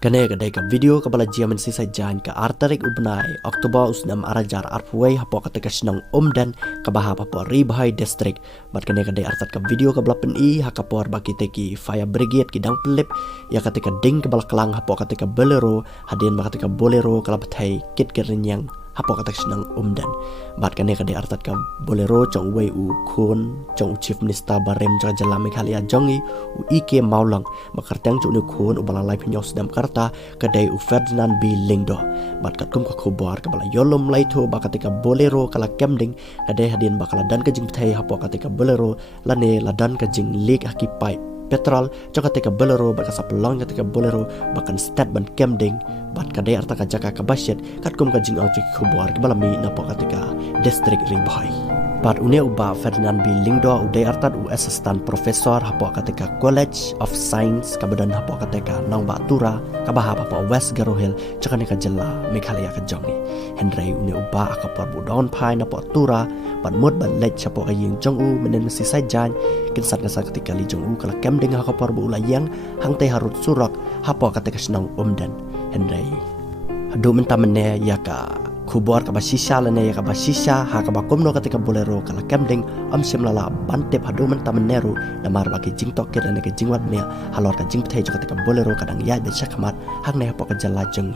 Kane kadai ka video ka bala jiaman sisa jan ka artarik ubnai Oktober usnam arajar arpuai hapo katika sinang umdan ka bahapa po Ribhai district bat kane kadai artat ka video ka bala pen hakapor bakite ki fire brigade ki dang pelip ya katika ding ka bala kelang hapo katika bolero hadin ba katika bolero kala batai kit yang hapo katika sinang umdan bat kane kadai artat ka bolero chong wei u khon chong chief minister barem jaga jala Meghalaya jongi u ike maulang bakartang chong ni khon u bala lai pinyos dam karta kadai u Ferdinand B Lingdo bat katkum ka khobar ka bala yolom laito ba katika bolero kala kemding kadai hadin bakala dan ka jing thai hapo katika bolero lane ladan ka jing lik hakipai petrol jaka katika bolero ba kasap long katika bolero bakan stat ban kemding bat kadai arta ka jaka ka basyet katkum ka jing alji khobar ka bala mi napo katika district Ribhai bat unia uba Ferdinand B Lingdo udai artat u assistant professor hapo katika College of Science kabadan hapo katika nang batura kabah hapo West Garohil jaka ka jela Meghalaya ka jongi Henry unia uba akapor budon pai napo tura bat mud ban lech hapo ka ying jong u menen si sajan kinsat ngasa ketika li jong u kala kem dengan hakapor bu ulayang hang teh harut surak hapo katika senang umdan Henry hadu menta mene ya ka kubor ka basisha lane ya ka basisha ha ka bakomno katika bolero kala kemding am simlala bantep hadu menta meneru namar baki jingtok ke dan ke jingwat ne halor ka jingthai katika bolero kadang ya be chakmat hang ne hapo ka jala jeng